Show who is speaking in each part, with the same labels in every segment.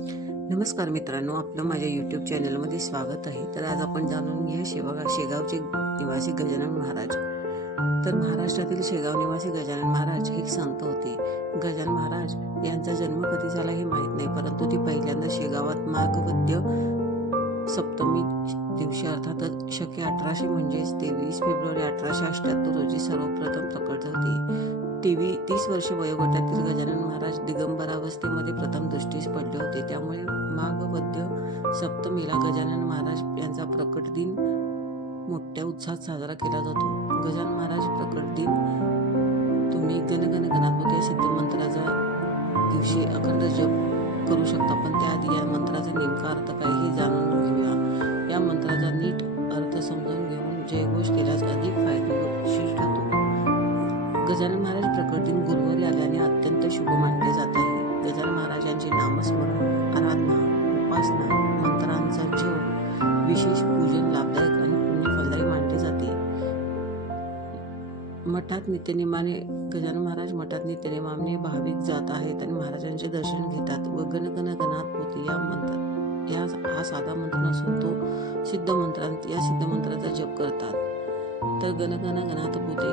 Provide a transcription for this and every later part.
Speaker 1: नमस्कार मित्रांनो आपलं माझ्या यूट्यूब चॅनलमध्ये स्वागत आहे. तर आज आपण जाणून घ्या शेवगा शेगावचे निवासी गजानन महाराज. तर महाराष्ट्रातील शेगाव निवासी गजानन महाराज हे संत होते. गजानन महाराज यांचा जन्म कधी झाला हे माहीत नाही परंतु ती पहिल्यांदा शेगावात माघवद्य सप्तमी दिवशी अर्थातच शके अठराशे म्हणजेच तेवीस फेब्रुवारी अठराशे अठ्ठ्याहत्तर रोजी सर्वप्रथम प्रकट होती टीव्ही तीस वर्ष वयोगटातील गजानन महाराज अवस्थेमध्ये प्रथम दृष्टीस पडले होते. त्यामुळे माघ वद्य सप्तमीला गजानन महाराज यांचा प्रकट दिन मोठ्या उत्साहात साजरा केला जातो. गजानन महाराज प्रकट दिन तुम्ही गणगण गणात्मक या सिद्ध मंत्राचा दिवशी अखंड जप करू शकता पण विशेष पूजन लाभदायक आणि पुण्यफलदायी मानले जाते. मठात नित्यनेमाने गजानन महाराज मठात नित्यनेमाने भाविक जात आहेत आणि महाराजांचे दर्शन घेतात व गण गण गणात पोती या मंत्र या हा साधा मंत्र नसून तो सिद्ध मंत्रांत या सिद्ध मंत्राचा जप करतात. तर गण गण गणात पोते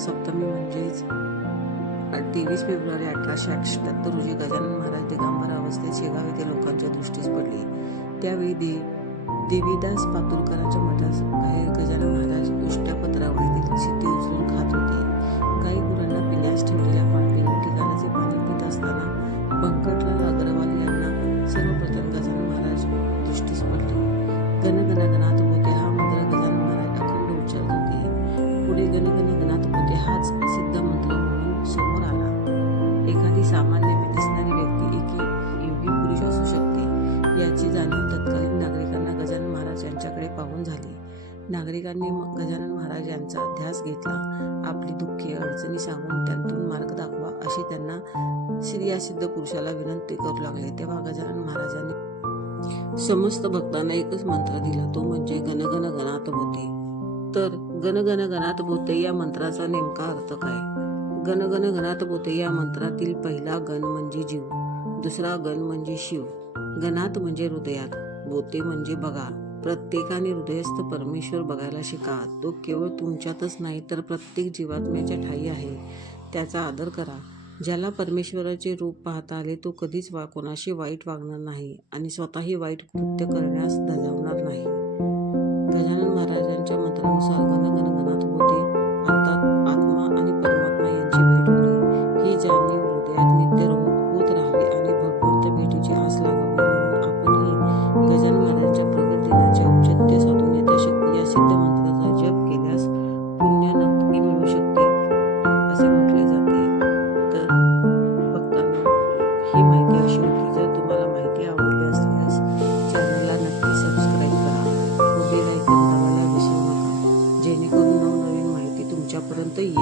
Speaker 1: सप्तमी म्हणजेच तेवीस फेब्रुवारी अठराशे अठ्ठ्याहत्तर रोजी गजानन महाराज दिगंबर अवस्थेत शेगाव येथे लोकांच्या दृष्टीस पडली. त्यावेळी दे देवीदास पातुरकरांच्या मठात बाहेर गजानन महाराज उष्ट्या पत्रावळीतील शिट्टी उचलून खात होते. काही गुरांना पिण्यास ठेवलेल्या पाणी ठिकाणाचे पाणी पित असताना पंकटलाल अग्रवाल यांना सर्वप्रथम गजानन महाराज दृष्टीस पडले. गणगणगणात होते हा मंत्र गजानन महाराज अखंड उच्चारत होते. पुढे गण गण हाच सिद्ध मंत्र म्हणून समोर आला. एखादी सामान्य दिसणारी व्यक्ती एक योगी पुरुष असू शकते याची जाणीव तत्कालीन नागरिकांना गजानन महाराज यांच्याकडे पाहून झाली. नागरिकांनी मग गजानन महाराज यांचा ध्यास घेतला. आपली दुःखे अडचणी सांगून त्यातून मार्ग दाखवा अशी त्यांना स्त्री या सिद्ध पुरुषाला विनंती करू लागले. तेव्हा गजानन महाराजांनी समस्त भक्तांना एकच मंत्र दिला. तो म्हणजे गणगण गणात तर गणगण गणात भूते या मंत्राचा नेमका अर्थ काय? गणगण गणात बोते या मंत्रातील पहिला गण म्हणजे जीव दुसरा गण म्हणजे शिव. गणात म्हणजे हृदयात बोते म्हणजे बघा. प्रत्येकाने हृदयस्थ परमेश्वर बघायला शिका. तो केवळ तुमच्यातच नाही तर प्रत्येक जीवात्म्याच्या ठाई आहे. त्याचा आदर करा. ज्याला परमेश्वराचे रूप पाहता आले तो कधीच वा कोणाशी वाईट वागणार नाही. आणि स्वतःही वाईट कृत्य करण्यास धजावणार pronto y.